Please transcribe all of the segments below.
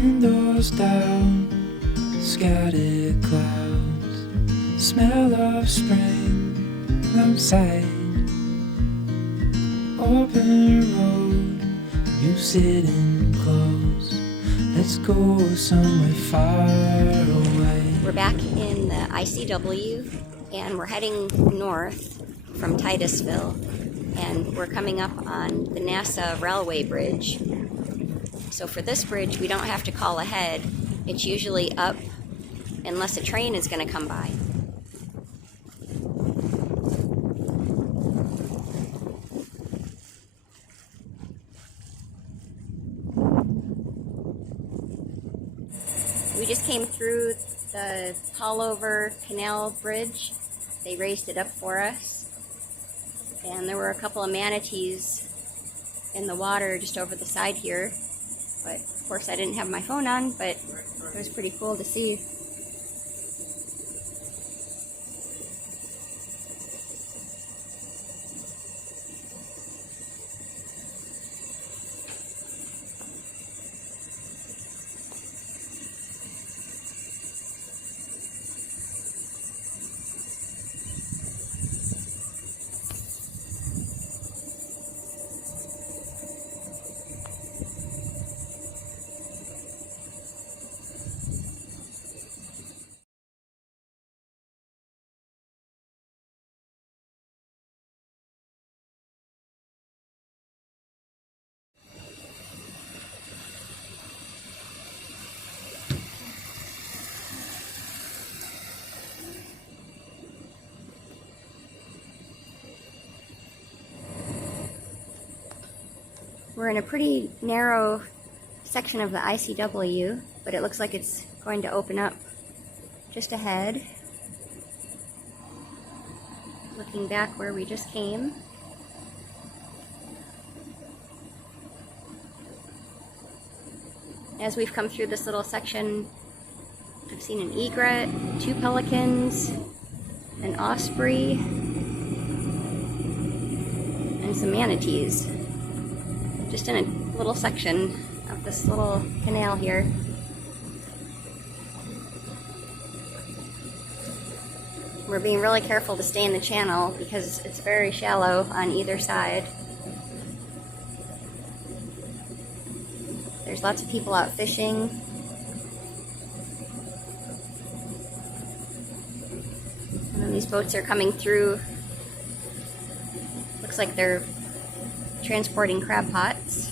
Windows down, scattered clouds, smell of spring outside. Open road, you sitting close. Let's go somewhere far away. We're back in the ICW and we're heading north from Titusville, and we're coming up on the NASA railway bridge. So for this bridge, we don't have to call ahead. It's usually up unless a train is going to come by. We just came through the Hallover Canal Bridge. They raised it up for us. And there were a couple of manatees in the water just over the side here. But of course I didn't have my phone on, but it was pretty cool to see. We're in a pretty narrow section of the ICW, but it looks like it's going to open up just ahead. Looking back where we just came. As we've come through this little section, I've seen an egret, 2 pelicans, an osprey, and some manatees. Just in a little section of this little canal here. We're being really careful to stay in the channel because it's very shallow on either side. There's lots of people out fishing. And then these boats are coming through. Looks like they're transporting crab pots.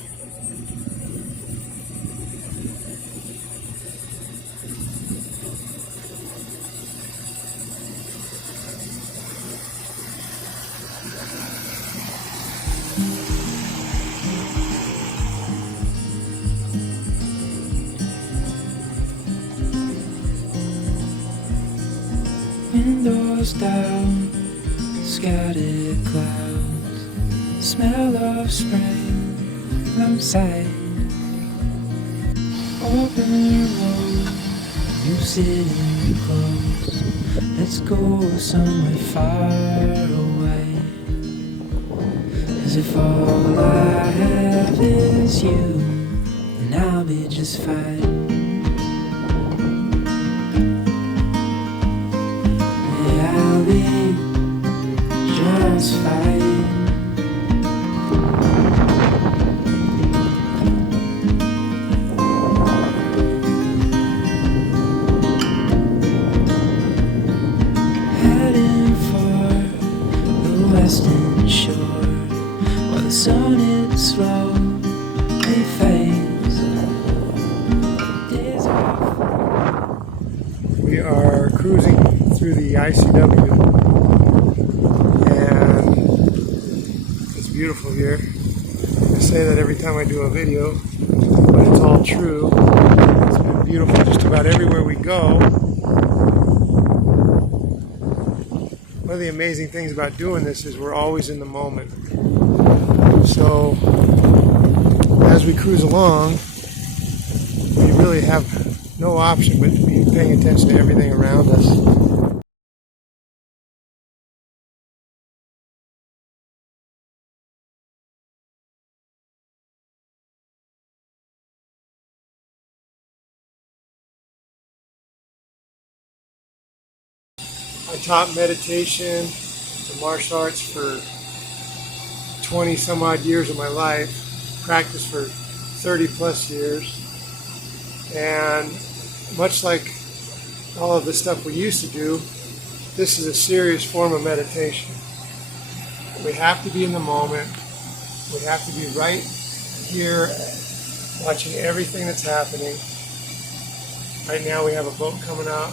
Windows down, scattered clouds, smell of spring outside. Open road, you sitting close. Let's go somewhere far away. As if all I have is you, and I'll be just fine. Just fine. Heading for the western shore, while the sun it slowly fades. Days off. We are cruising through the ICW. Beautiful here. I say that every time I do a video, but it's all true. It's been beautiful just about everywhere we go. One of the amazing things about doing this is we're always in the moment. So as we cruise along, we really have no option but to be paying attention to everything around us. I taught meditation and martial arts for 20 some odd years of my life, practiced for 30 plus years, and much like all of the stuff we used to do, this is a serious form of meditation. We have to be in the moment. We have to be right here, watching everything that's happening. Right now we have a boat coming up,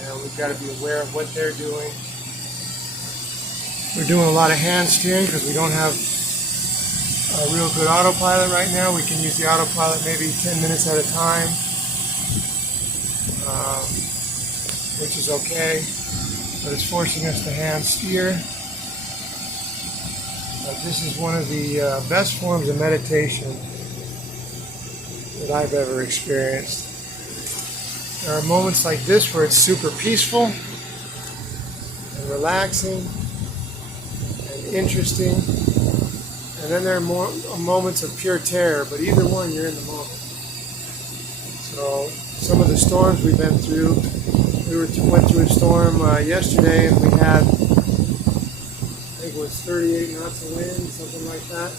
and we've got to be aware of what they're doing. We're doing a lot of hand steering because we don't have a real good autopilot right now. We can use the autopilot maybe 10 minutes at a time, which is okay, but it's forcing us to hand steer. But this is one of the best forms of meditation that I've ever experienced. There are moments like this where it's super peaceful and relaxing and interesting, and then there are more moments of pure terror, but either one, you're in the moment. So some of the storms we've been through, went through a storm yesterday, and we had, I think it was 38 knots of wind, something like that.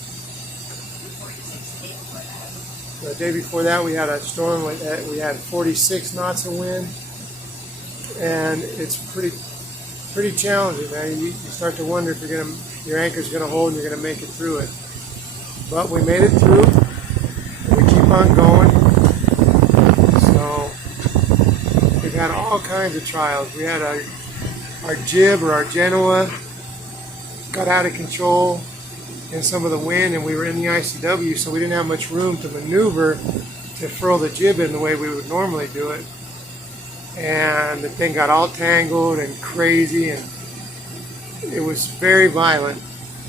The day before that, we had a storm. We had 46 knots of wind, and it's pretty challenging, man. You start to wonder if your anchor's going to hold and you're going to make it through it. But we made it through, and we keep on going. So we've had all kinds of trials. We had our jib or our Genoa got out of control in some of the wind, and we were in the ICW, so we didn't have much room to maneuver to furl the jib in the way we would normally do it. And the thing got all tangled and crazy, and it was very violent,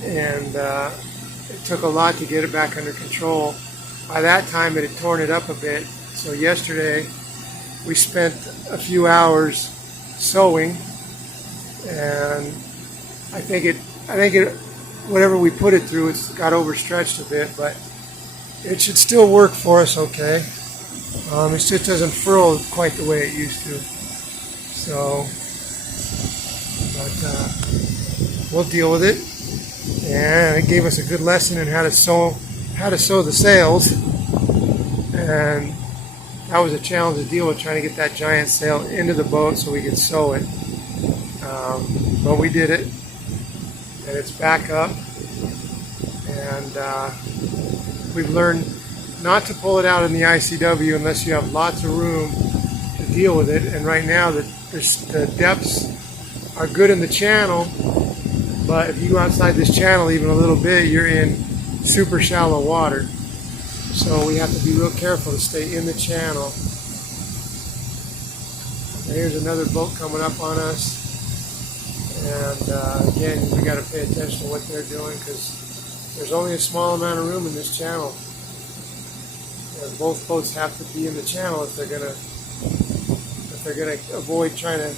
and it took a lot to get it back under control. By that time, it had torn it up a bit, so yesterday we spent a few hours sewing, and I think it whatever we put it through, it's got overstretched a bit, but it should still work for us okay. It just doesn't furl quite the way it used to. So, but we'll deal with it. And it gave us a good lesson in how to sew the sails. And that was a challenge to deal with, trying to get that giant sail into the boat so we could sew it. But we did it. And it's back up, and we've learned not to pull it out in the ICW unless you have lots of room to deal with it. And right now the depths are good in the channel, but if you go outside this channel even a little bit, you're in super shallow water. So we have to be real careful to stay in the channel. And here's another boat coming up on us. And again, we got to pay attention to what they're doing, because there's only a small amount of room in this channel, and both boats have to be in the channel if they're gonna avoid trying to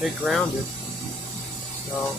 get grounded. So.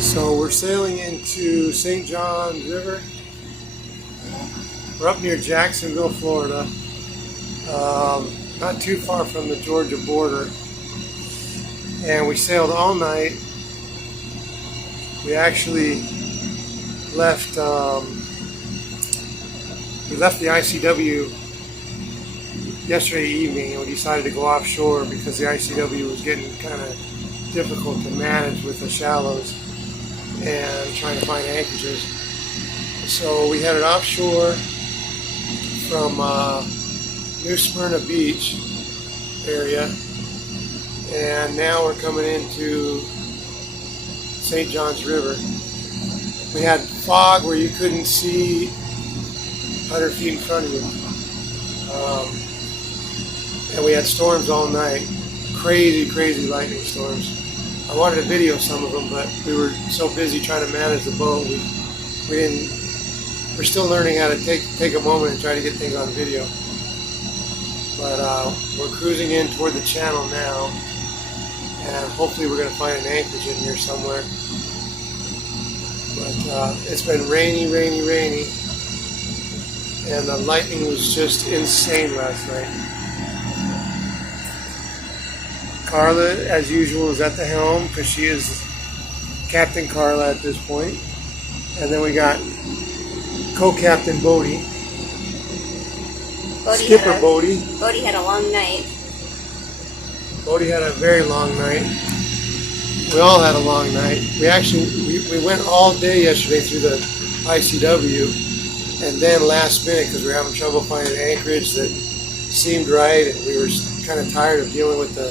So we're sailing into St. John River. We're up near Jacksonville, Florida, not too far from the Georgia border. And we sailed all night. We actually left we left the ICW yesterday evening, and we decided to go offshore because the ICW was getting kind of difficult to manage with the shallows and trying to find anchorages. So we headed offshore from New Smyrna Beach area, and now we're coming into St. John's River. We had fog where you couldn't see 100 feet in front of you. And we had storms all night. Crazy lightning storms. I wanted to video some of them, but we were so busy trying to manage the boat, we didn't. We're still learning how to take a moment and try to get things on video. But we're cruising in toward the channel now, and hopefully we're going to find an anchorage in here somewhere. But it's been rainy, and the lightning was just insane last night. Carla, as usual, is at the helm because she is Captain Carla at this point. And then we got co-captain Bodie. Skipper Bodie. Bodie had a long night. Bodie had a very long night. We all had a long night. We went all day yesterday through the ICW, and then last minute, because we were having trouble finding an anchorage that seemed right, and we were kind of tired of dealing with the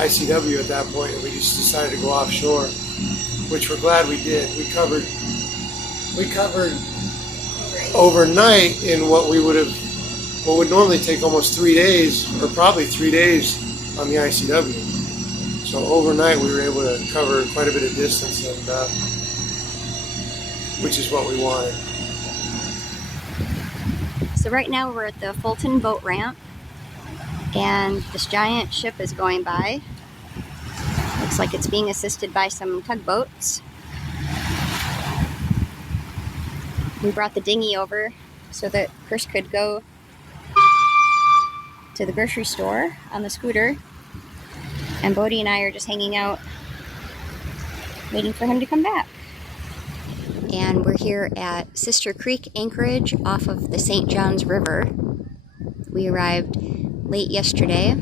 ICW at that point, and we just decided to go offshore, which we're glad we did. We covered overnight in what would normally take almost 3 days, or probably 3 days on the ICW. So overnight we were able to cover quite a bit of distance, and which is what we wanted. So right now we're at the Fulton boat ramp, and this giant ship is going by. Looks like it's being assisted by some tugboats. We brought the dinghy over so that Chris could go to the grocery store on the scooter, and Bodie and I are just hanging out waiting for him to come back. And we're here at Sister Creek Anchorage off of the St. John's River. We arrived late yesterday.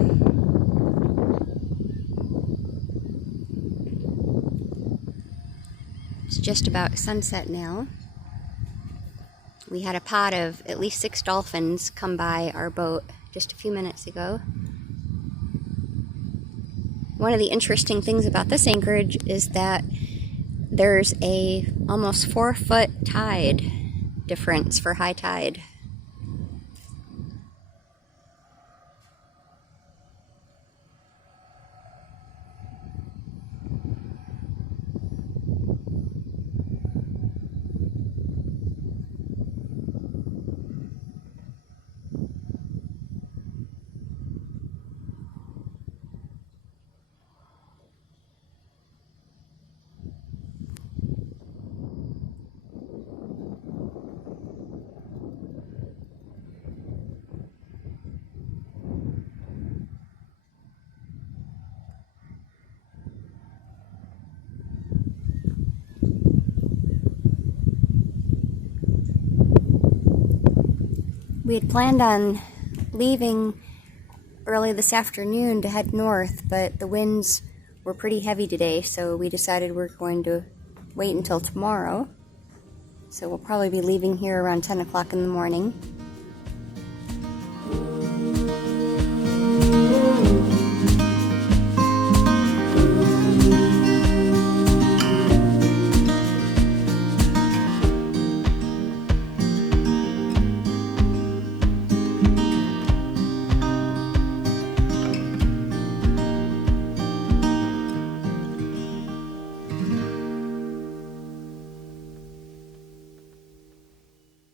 It's just about sunset now. We had a pod of at least 6 dolphins come by our boat just a few minutes ago. One of the interesting things about this anchorage is that there's a almost 4-foot tide difference for high tide. We had planned on leaving early this afternoon to head north, but the winds were pretty heavy today, so we decided we're going to wait until tomorrow. So we'll probably be leaving here around 10 o'clock in the morning.